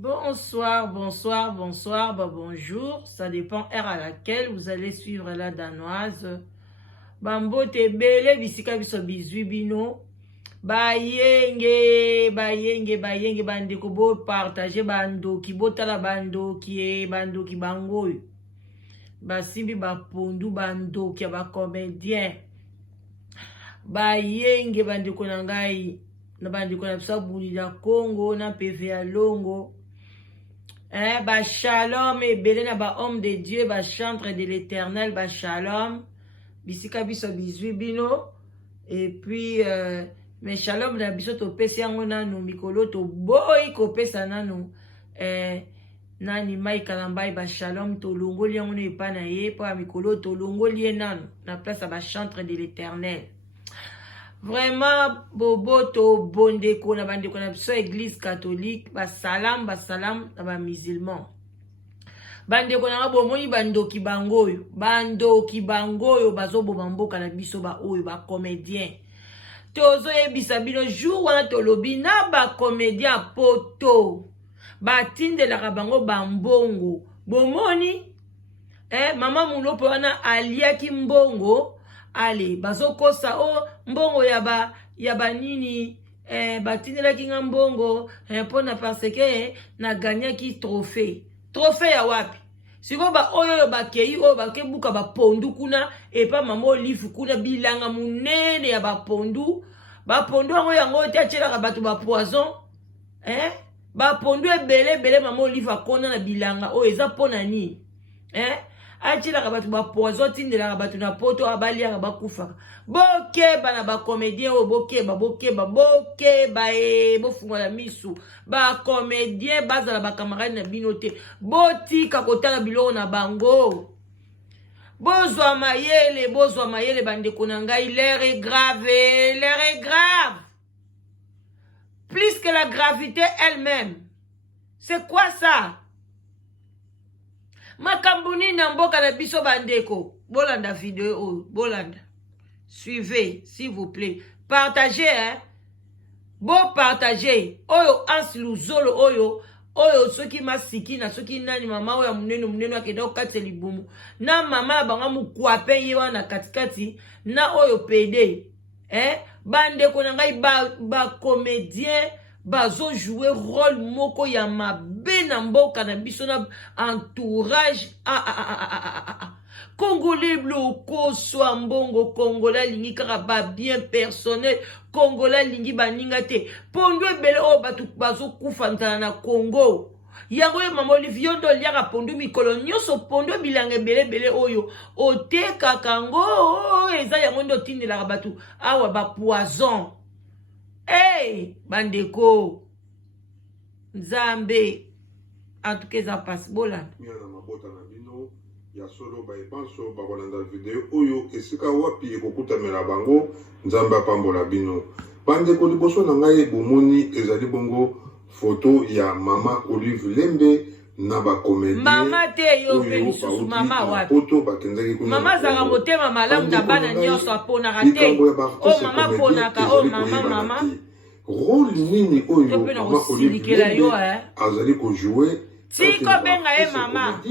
Bonsoir, bonsoir, bonsoir, bonjour. Ça dépend heure à laquelle vous allez suivre la danoise. Bambo te bele bisika biso bizwi bino. Bayenge bandeko bo partager bandoki botala bandoki bandoki bangoyo. Basimbi bapondu bandoki ba comédien. Bayenge bandeko na ngai na bandeko na biso bulila Congo na PV ya Longo. Ba shalom ebele na ba homme de Dieu, ba chantre de l'Éternel, ba shalom bisika biso bizwi bino. Et puis mais shalom na biso to pesi yango nanu mikolo to boy ko pesa nanu nani mai kalambai ba shalom to longoli yango ne pa na ye pa mikolo to longoli nanu na place ba chantre de l'Éternel. Vraiment bobo to bondeko na bandeko na biso église catholique ba salam na ba musulman. Bandeko na bomoni bandoki bangoyo bazo bomamboka na biso ba oyo ba comédien. Tozo yebisa bino jour wana tolobi na ba comédien poto batindelaka bango bambongo bomoni mama mulopo wana aliaki mbongo ale bazokosa mbongo ya ba nini batindelaki nga mbongo pona parce que na gagnaki trophée ya wapi siko ba oyo bakei bakebuka bapondu kuna epa mama Olive kuna bilanga munene ya bapondu yango te achelaka bato ba poison bapondu ebele mama Olive akona na bilanga oyo eza pona nini achilaka bato ba poison tindelaka bato na poto abaliaka bakufa bokeba na ba comédien oyo bokeba bofungola misu ba comédien bazala ba camarade na bino te botika kotala biloko na bango bozwa mayele bandeko na ngai. L'air est grave plus que la gravité elle-même. C'est quoi ça? Makambuni na mboka na biso bandeko. Bolanda vidéo, bolanda. Suivez, s'il vous plaît. Partagez, partagez. Oyo ans luzolo oyo soki masiki na soki nani mama oyo muneno akenda okatse libumu. Na mama banga mukwape ye wana katikati na oyo PD. Bandeko na ngai ba comédien bazo jouer rôle moko ya mabe na mboka na biso na entourage Congolais bloko soa mbongo Congolais lingi kaka ba bien personnel Congolais lingi baninga te pondu ebele o batu bazo kufa ntana na Congo yango ye mama Olive yondo liaka pondu mikolo nyoso pondu bilanga ebele oyo oteka kango eza yango ndo tindelaka batu awa ba poison. Bandeko Nzambe en tout cas ça passe bolanda na mabota na bino ya solo ba epanso ba kolanda video oyo esika wapi ekokutamela bango Nzambe apambola bino. Bandeko liboso na ngai bomoni ezali bongo photo ya mama Olive Lembe na ba comédien mama te yo pelisusu mama wapi photo bakenzaki kuna mama zaka motema malamu na bana nyonso aponaka te mama ponaka mama rôle nini oyo mama Olive azali ko jouer tiko benga ye mama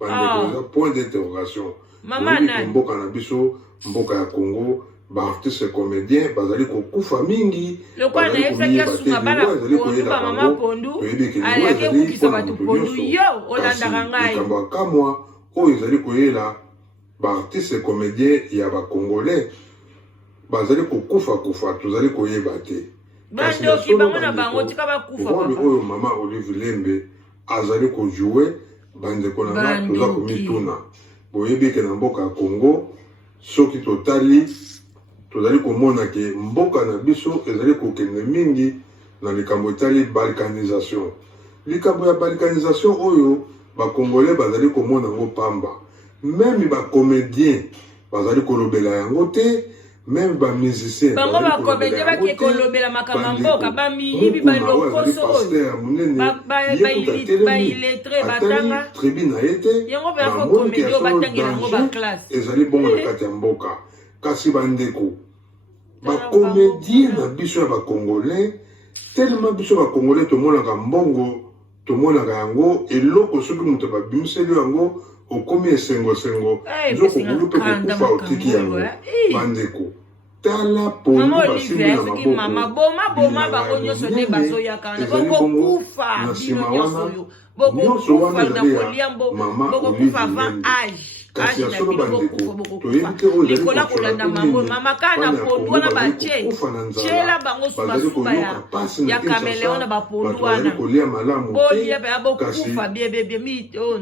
bandeko point d'interrogation mama nani mboka na biso mboka ya Congo ba artiste comédien bazali ko kufa mingi lokwa na yesaki asunga bana pondu ba mama pondu aliake kukisa batu pondu yo olandaka ngai kamba kamwa oyo ezali koyela ba artiste comédien ya ba Congolais bazali ko kufa tozali koyeba te bandoki bango na bango tika bakufa oyo mama Olive Lembe azali ko jouer bandeko na nga toza komituna boyebi ke na mboka ya Congo soki tozali komona ke mboka na biso ezali kokende mingi na likambo etali balkanisation. Likambo ya balkanisation oyo bakongolais bazali komona yango pamba, meme bacomédien bazali kolobela yango te, même ba musicien bango ba comédien ba ke kolobela makamba mboka ba miyibi ba lokoso ba illettré batanga tribune ayete yango ba ko comédien batangela yango ba classe ezali bongo na kati ya mboka. Kasi bandeko ba comédien na biso ya ba congolais tellement biso ba congolais to monaka mbongo tomonaka yango eloko soki moto babimiseli yango okomi esengo-sengo nzoko kulu mpe kokufa otiki yango bandeko tala pondu basimbi na maboko ezali bongo na nsima wana nyonso wana ezali ya mama Olive Lembe kasi ya solo bandeko toyebi te oyo ezali kokufa na nzala bazali koyoka pasi na Kinshasa bato bazali kolia malamu te kasi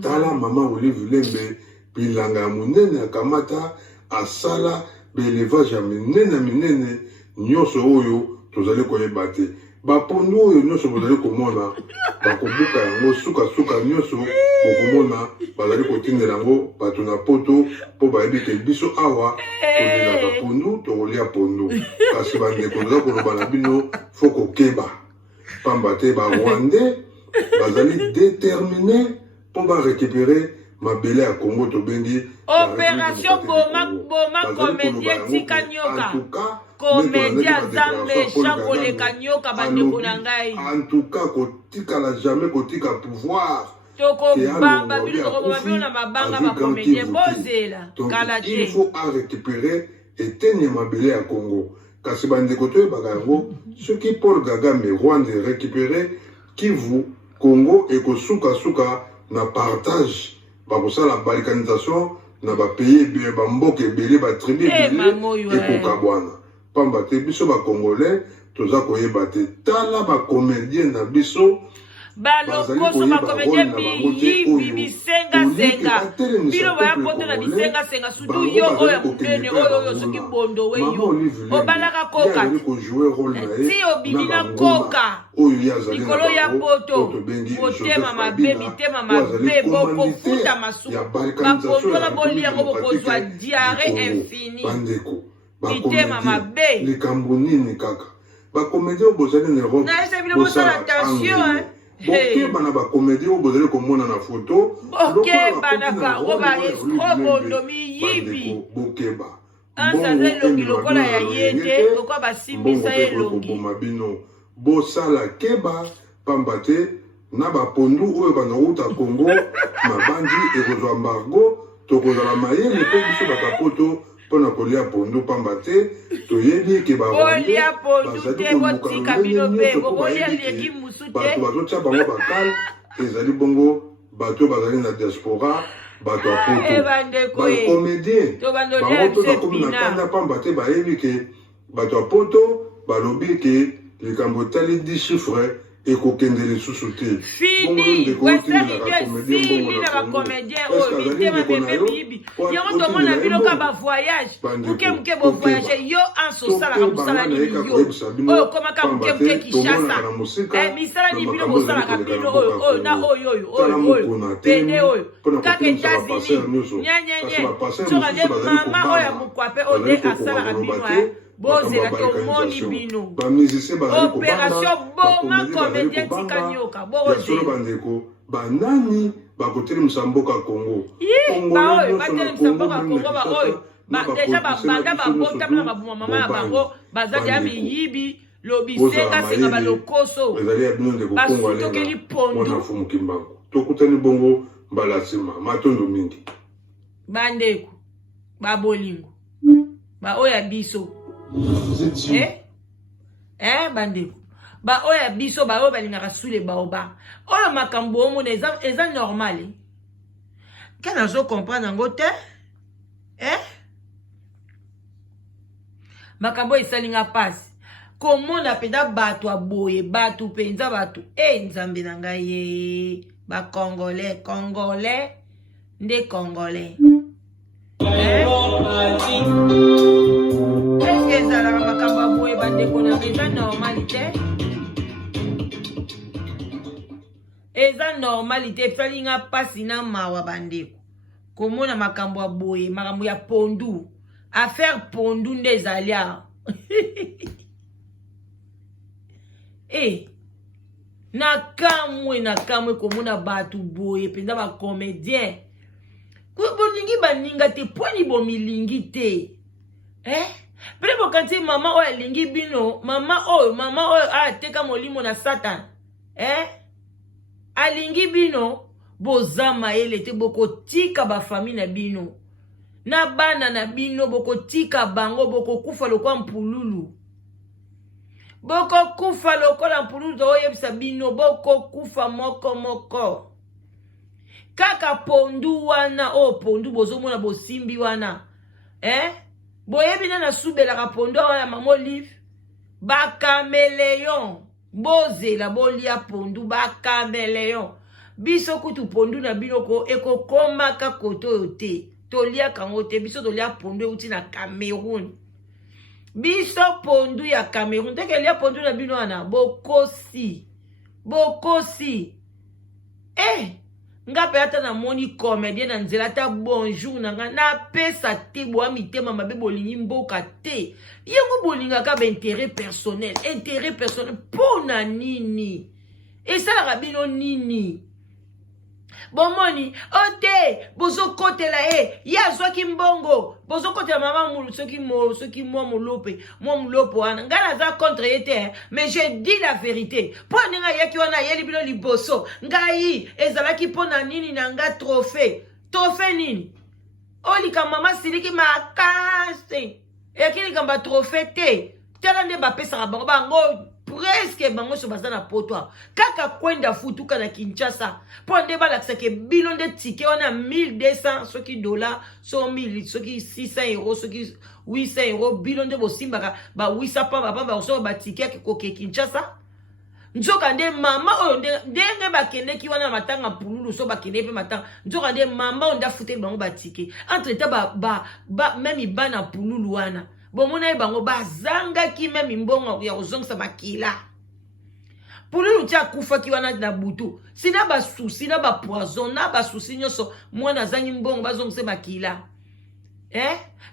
tala mama Olive Lembe bilanga ya monene akamata asala baélevage ya minene nyonso oyo tozali koyeba te bapondu oyo nyonso bozali komona bakobuka yango suka nyonso bokomona bazali kotindela yango bato na poto mpo bayebi ke biso awa tolelaka pondu tokolia pondu kasi bandeko toza koloba na bino fo kokeba pamba te barwandais bazali déterminé mpo barécupere mabele ya Congo tobengi opération boma comédien tika nyoka comédien zambe chakoleka nyoka bandeko na ngai en tout cas kotikala jamais kotika pouvoir tokobamba bino tokobamba na mabanga ba comédien bozela kala te il faut récupérer etenie mabele ya Congo kasi bandeko toyebaka yango soki Paul Kagame Rwanda récupérer Kivu Congo ekosuka na partage bakosala balkanisation na bapays bamboka ebele batribu ebele ekokabwana pamba te biso bakongolais toza koyeba te tala bacomédien na biso balokoso bacomédien biyibi bisengasenga bino baya poto na bisengasenga sutu yo oyo monene oyo soki bondo weyo obalaka koka ti obimi na koka likolo ya poto motema mabe mitema mabe bokofuta masuku bapondola bolia yango bokozwa diare infini mitema mabe likambo nini kaka bacomédien oyo bozali na Europe nayebi bino bosala attention bokeba na bacomédien oyo bozali komona na foto bokeba na bango baestro bondo miyibi bokeba ansaza elongi lokola ya ye te lokwa basimbisa ye elongi koboma bino bosala keba pamba te na bapondu oyo banauta Congo mabandi ekozwa embargo tokozala mayele mpe biso bakapoto mpona kolia pondu pamba te toyebi ke bolia pondu te botika bino mpe bokolia legi musu te bato bazotia bango bakale ezali bongo bato bazali na diaspora bato ya poto bacomédien bango toza komi na kanda pamba te bayebi ke bato ya poto balobi ke likambo etali 10 chiffres ekokende lisusu te fini wesalidwe sili na bacomédien oyo mitema pepe biyibi yango tomona biloka bavoyage muke bovoyage yo anso osalaka mosala nini yo oyo komaka muke Kinshasa misala ni bino bosalaka bino oyo na oyo pene oyo kaka Etats-Unis nyanyanye soka nde mama oyo ya mokwape oyo nde asalaka bino bozela tomoni bino opération boma comédien tika nyoka bozela bandeko banani bakotelemisa mboka Congo baoyo batelemisa mboka Congo baoyo deja babanda babotama na babuma mama na bango bazali ya miyibi lobisengasenga balokoso basutokeli pondu tokutani bongo mbala nsima matondo mingi bandeko babolingo baoyo ya biso bandeko baoyo ya biso baoyo balingaka sule baoba oyo makambo omona eza normal ke nazo comprendre yango te makambo esalinga pasi komona mpenza bato aboye bato mpenza bato nzambe na ngai ye bacongolais nde congolais eske ezalaka makambo aboye bandeko na eza normalité eza normalité esalinga mpasi na mawa bandeko komona makambo aboye makambo ya pondu affaire pondu nde ezali awa na kamwe komona bato boye mpenza bacomédien bolingi baninga te poni bomilingi te pele bokanti mama oyo alingi bino mama oyo ateka molimo na Satan alingi bino bozama ele te bokotika ba famille na bino na bana na bino bokotika bango bokokufa lokwa mpululu bokokufa lokola mpululu toyebisa bino bokokufa moko kaka pondu wana o pondu bozomona bosimbi wana boyebi na subelaka pondu wana mama Olive bakameleon bozela bolia pondu bakameleon biso kutu pondu na bino ekokomaka koto oyo te toliaka ngo te biso tolia pondu euti na Cameroun biso pondu ya Cameroun teke lia pondu na bino wana bokosi nga pe ata na moni comédien na nzela ata bonjour na nga na pesa te boa mitema mabe bolingi mboka te yango bolingaka ba intérêt personnel pona nini esalaka bino nini bomoni ote bozokotela ya zwaki mbongo bozokotela mama mulu soki mwa mulopo wana nga naza contre ye te mais je dis la vérité mpo ndenge ayaki wana ayeli bino liboso ngai ezalaki mpo na nini na nga trophée nini olika mama siliki makasi eyaki likamba trophée te tala nde bapesaka bango presque bango so baza na poto kaka kwenda futuka na Kinshasa po nde balakisaka bino nde tike wana 1200 soki $, so 1000 soki 600 euros soki 800 euros bino nde bosimbaka ba 800 pamba osoba batike koke Kinshasa nzoka nde mama oyo ndenge bakendeki wana matanga pululu so bakende pe matanga nzoka nde mama oyo ndafuteli bango batike entre ta meme bana pululu wana bomona bango bazangaki meme mbongo ya kozongisa makila pululu tia kufaki wana na butu sina basusi na bapoison na basusi nyonso mwana azangi mbongo bazongisa makila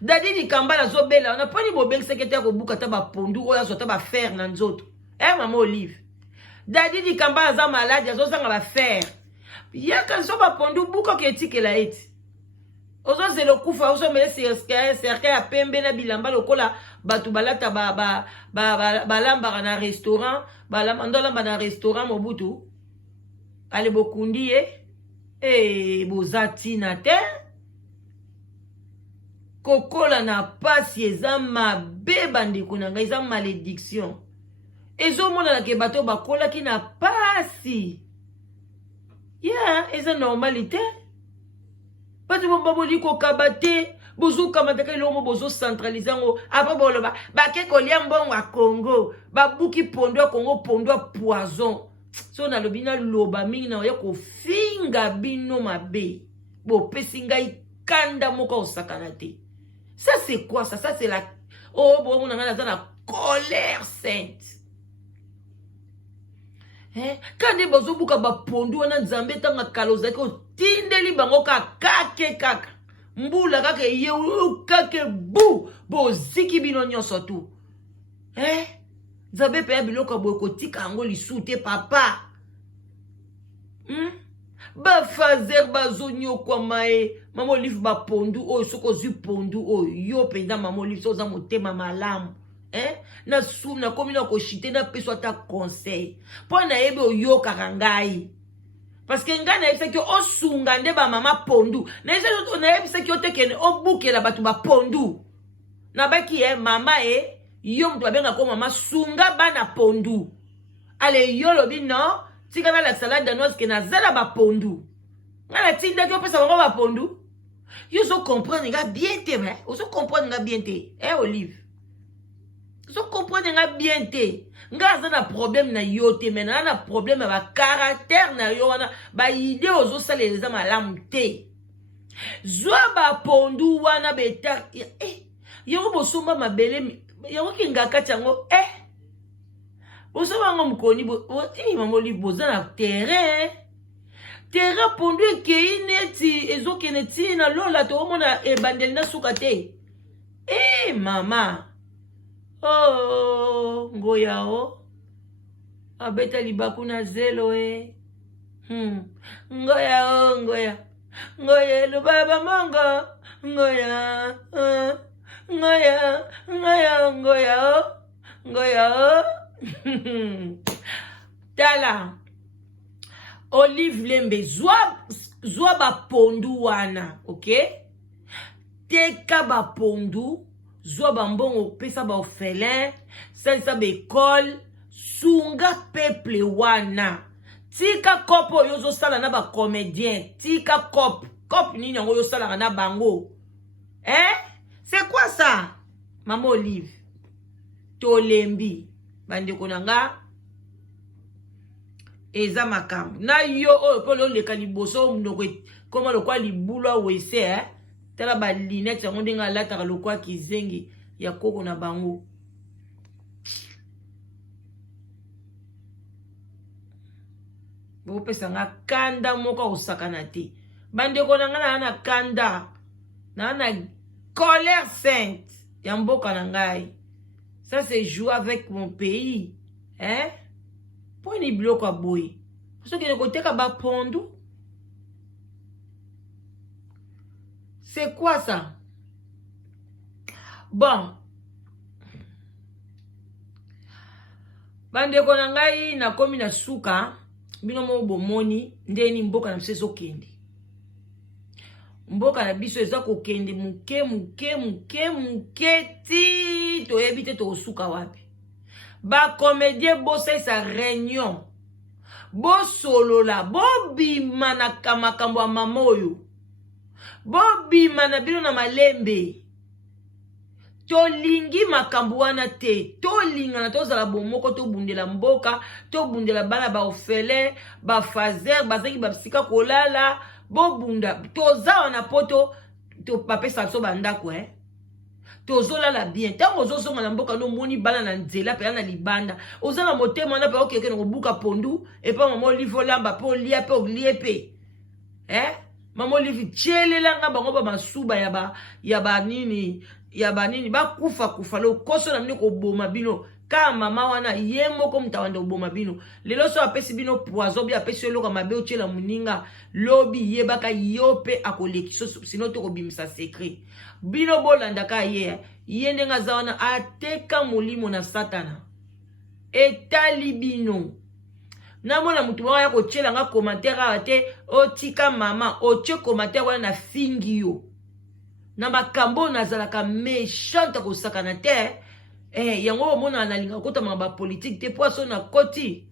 dadi likambala zobela wana poni bobengisaki te kobuka ta bapondu oyo azota bafer na nzoto mama Olive dadi likambala za maladi azozanga bafer yaka so bapondu buka ketikela eti ozozela okufa ozomele serke ya pembe na bilamba lokola batu balata balambaka na restaurant ndolamba na restaurant mobutu ale bokundi ye boza tina te kokola na pasi eza mabe bandeko na ngai eza malédiction ezomonanaka bato bakolaki na pasi eza normalité bato baboli kokaba te bozokamataka elongo bozocentralize yango apres boloba bake kolia mbongo ya Congo babuki pondu ya Congo pondu ya poison so nalobi naloba mingi na oya kofinga bino mabe bopesi ngai kanda moko osakana te ça c'est quoi ça c'est la bomona ngai naza na colère sainte kande bozobuka bapondu wana nzambe tanga kala ozalaki otindeli bango kaka mbula kaka ye kake bu boziki bino nyonso tu nzambe pe ya biloko ya boye kotika yango lisu te papa bafazer bazonyokwama mama Olive bapondu oyo soki ozwi pondu oyo yo mpenza mama Olive so oza motema malamu na su na komi na koshite na peso ata conseil mpo nayebi oyokaka ngai parce que ngai nayebisaki osunga nde bamama pondu nayebisaki otekene obukela bato bapondu nabaki mama yo moto babengaka ko mama sunga bana pondu ale yo lobi no tika nalakisa la danoise ke nazala bapondu ngai natindaki opesa bango bapondu yo ozokomprendre nga bien te ozokomprendre nga bien te Olive so comprendre nga bien te nga aza na problème na yo te mais na problème ya bacaractère na yo wana baide ozosalela eza malamu te zwa bapondu wana beta yango bosomba mabele yango kinga kati yango bosomba yango mokoni mama Olive boza na terrain pondu ekei neti ezokende ti na lola toomona ebandeli na suka te mama ngoya abeta libaku na zelo ngoya lubaba mongo ngoya tala Olive Lembe zwa ba pondu wana, ok? Teka ba pondu, zwa ba mbongo pesa ba orphelin, salisa ba école, sunga peuple wana. Tika kopo yozo sala na ba comédien, tika kop nini yango yo sala na bango. C'est quoi ça? Maman Olive. Tolembi. Bandeko nanga. Eza makambo. Na yo oyo polo leka liboso mnoko koma lokwa libulwa wese tala ba linette yango ndenga lataka lokwa kizengi ya koko na bango. Bo pesa nga kanda moko osakana te. Bandeko nanga na kanda. Na colère sainte. Yamboka na ngai. Ça c'est jouer avec mon pays. Pour ni bloc à boy. Parce que le côté ka pondu. C'est quoi ça? Bon. Bande ko ngai na komi na suka bino mo bomoni ndeni mboka na mseso kende. Mboka na biso eza ko kende muke ti to ebite to suka wapi. Ba comédien bosse sa réunion. Bo solola, bo bima na kamakambo ya mamoyo. Bo bima na bino na malembe. To lingi makambo wana te. To linga na tozala bomoko to bundela mboka, to bundela bana ba orphelin, ba fazer, bazaki ba psika kolala, bo bunda. Toza wana poto to papesa so bandako tozola la bien. Tango ozosonga na mboka no moni bana na nzela pe na libanda. Ozala motema na pe okeke no buka pondu e pa mama Olive lamba po lia pe olie pe. Mama Olive chelela nga bango ba masuba ya ba nini ba kufa lo koso na mni ko boma bino ka mama wana yemo ko mtawanda oboma bino. Lelo so apesi bino poison bi apesi yo loka mabe ochela muninga lobi yebaka yope akolekiso sino to ko bimisa secret. Bino bolanda ka yende nga zawana ateka mulimo na satana. Etali bino. Namona mutu mwa ya kochela nga commentaire ate otika mama oche commentaire wana na fingi yo. Na makambo nazalaka méchante ko sakana te. Yango mona analinga kota maba politique te poaso na koti.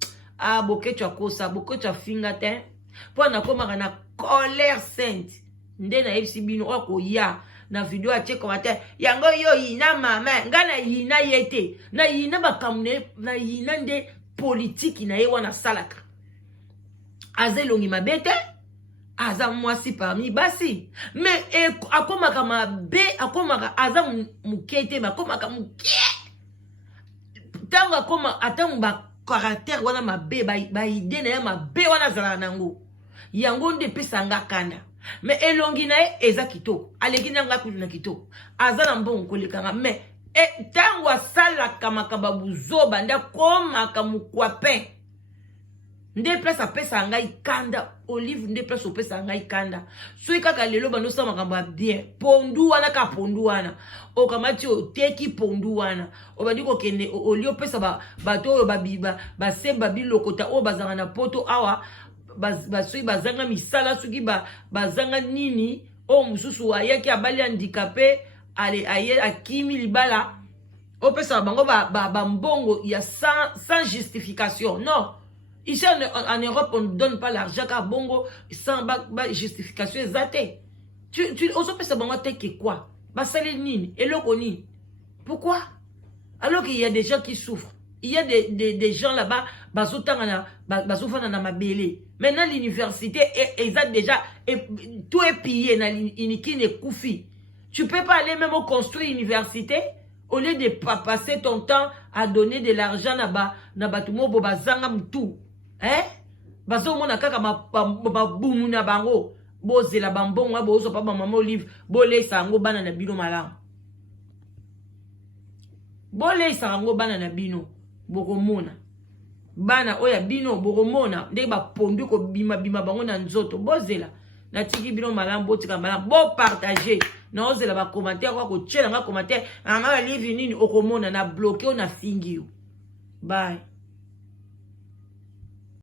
Bokecha kosa bokecha finga te. Po na koma na colère sainte. Nde na ebisi bino oko ya na video a check commentaire. Yango yo yina mama, ngana yina yete. Na yina bakamne na yina nde politique na ye wana salaka. Azelongi mabete. Aza mwasi parmi basi. Mais akoma kama be akoma aza mukete akoma kama mukie. Tango akoma atangu ba caractère wana mabe ba idée na ya mabe wana zala nango. Yango nde pesa nga kanda. Mais elongi na eza kitoko. Aleki nga kuna kitoko. Aza na mbongo kolekanga mais tango asala kama kababuzoba nda koma kamukwape. Nde place apesa ngai kanda. Olive nde place opesa ngai kanda. So kaka lelo bando sa makambo bien. Pondu wana ka pondu wana. O kamati o teki pondu wana. O bandi ko kende oli opesa bato o babiba basemba bilokota o bazanga na poto awa basui bazanga misala suki bazanga nini o mususu ayaki abali handicapé ale aye akimi libala opesa bango ba mbongo ya sans justification. Non. Ici en Europe, on ne donne pas l'argent à bongo sans justification exacte. Tu oses pas savoir quoi? Et pourquoi? Alors qu'il y a des gens qui souffrent. Il y a des gens là-bas, maintenant l'université est déjà tout est pillé. Tu ne peux pas aller même construire l'université. Au lieu de passer ton temps à donner de l'argent na batumo bo bazanga mtu. Bazo mona kaka mabumu na bango bozela bambongo bozo pa mama Olive bolesa ngo bana na bino malamu. Bolesa ngo bana na bino bokomona. Bana oya bino bokomona nde ba pondu ko bima bango na nzoto bozela na tiki bino malamu botika malamu bo partager. Na ozela ba commentaire ko tshela nga commentaire mama Olive nini okomona na bloquer na fingi yo. Bye.